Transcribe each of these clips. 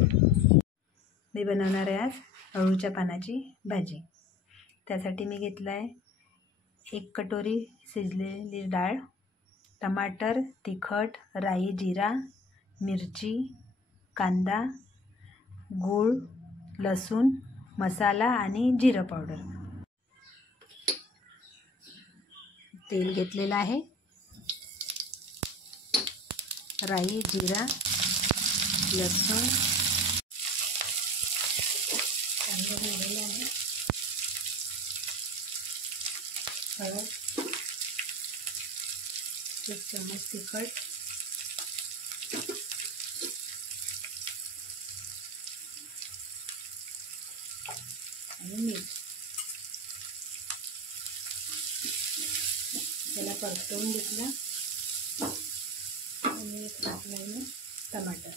मी बनवणार आहे आज अळूच्या पानाची भाजी। त्यासाठी मी घेतला आहे 1 कटोरी शिजलेली डाळ, टमाटर, तिखट, राई, जिरा, मिरची, कांदा, गूळ, लसूण, मसाला आणि जिरा पावडर। तेल घेतलेलं आहे, राई, जिरा, लसूण, कांदा घातलेला आहे, हळद, 1 चमच तिखट, आणि मीठ। त्याला परतवून घेतलं आणि टाकलं टमाटर।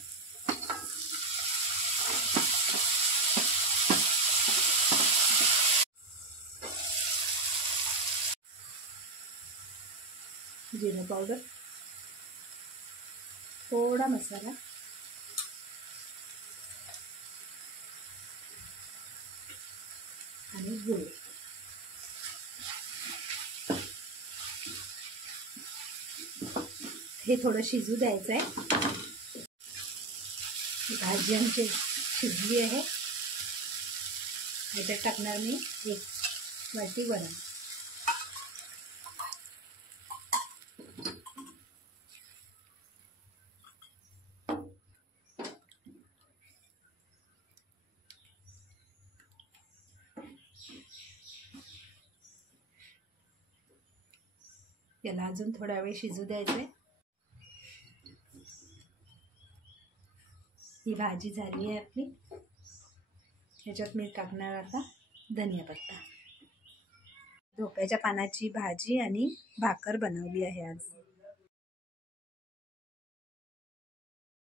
जिरा पावडर, थोड़ा मसाला आणि गूळ। हे थोडं शिजू द्यायचं आहे। भाजी आमची शिजली आहे। याच्यात टाकणार मी 1 वाटी वरण। याला अजून थोडा वेळ शिजू द्यायचं आहे। ही भाजी झाली आहे आपली। ह्याच्यात मी टाकणार आता धनिया पत्ता। भोपळ्याच्या पानाची भाजी आणि भाकर बनवली आहे आज।